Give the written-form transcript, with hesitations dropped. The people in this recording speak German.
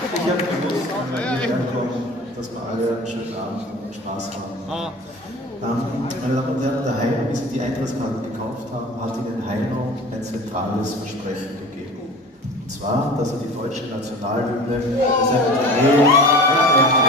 Ich habe gewusst, wenn wir hierher kommen, dass wir alle einen schönen Abend und Spaß haben. Meine Damen und Herren, der Heino, wie Sie die Eintrittskarten gekauft haben, hat Ihnen Heino ein zentrales Versprechen gegeben. Und zwar, dass er die deutsche Nationalhymne in seinem Unternehmen